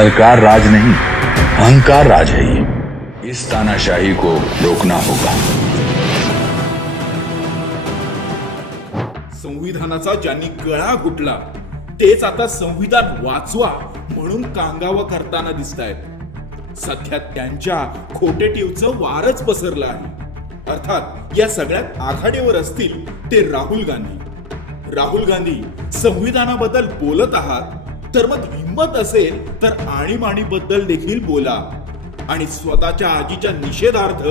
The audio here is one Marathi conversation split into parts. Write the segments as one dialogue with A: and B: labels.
A: सरकार राज नहीं अहंकार राज है ये। इस तानाशाही को रोकना होगा।
B: संविधानाचा ज्यांनी गळा घुटला तेच आता संविधान वाचवा म्हणून कांगावा करताना दिसत आहेत सध्या त्यांच्या खोटेटीवचं वारच पसरलं आहे. अर्थात या सगळ्यात आघाडीवर असतील ते राहुल गांधी. राहुल गांधी संविधानाबद्दल बोलत आहात तर मग हिंमत असेल तर आणीबाणीबद्दल देखील बोला. आणि स्वतःच्या आजीच्या निषेधार्थ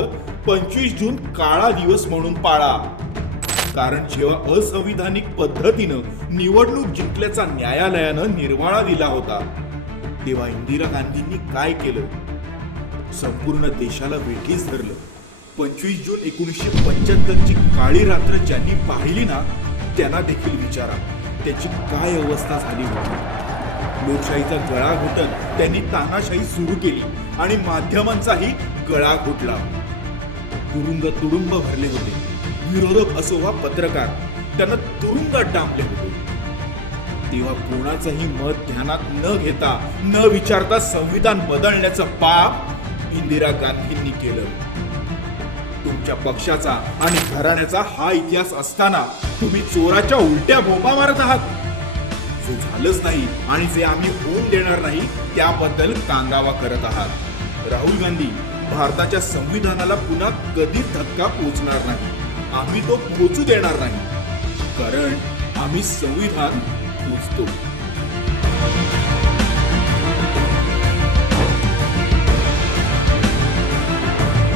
B: पंचवीस जून काळा दिवस म्हणून पाळा. कारण जेव्हा असंविधानिक पद्धतीनं निवडणूक जिंकल्याचा न्यायालयानं निर्वाळा दिला होता तेव्हा इंदिरा गांधींनी काय केलं? संपूर्ण देशाला वेठीस धरलं. पंचवीस जून एकोणीसशे पंच्याहत्तरची काळी रात्र ज्यांनी पाहिली ना त्यांना देखील विचारा. त्याची काय अवस्था झाली होती? लोकशाहीचा गळा घुटत त्यांनी तानाशाही सुरू केली आणि माध्यमांचाही गळा घुटला. तुरुंग तुडुंब भरले होते. विरोधक असो वा पत्रकार त्यांना तुरुंगात डांबले होते. तेव्हा कोणाचंही मत ध्यानात न घेता न विचारता संविधान बदलण्याचं पाप इंदिरा गांधींनी केलं. तुमच्या पक्षाचा आणि घराण्याचा हा इतिहास असताना तुम्ही चोराच्या उलट्या भोपा मारत आहात. जे झालंच नाही आणि जे आम्ही होऊन देणार नाही त्याबद्दल कांगावा करत आहात. राहुल गांधी भारताच्या संविधानाला पुन्हा कधी धक्का पोचणार नाही. आम्ही तो पोचू देणार नाही. कारण आम्ही संविधान पोचतो.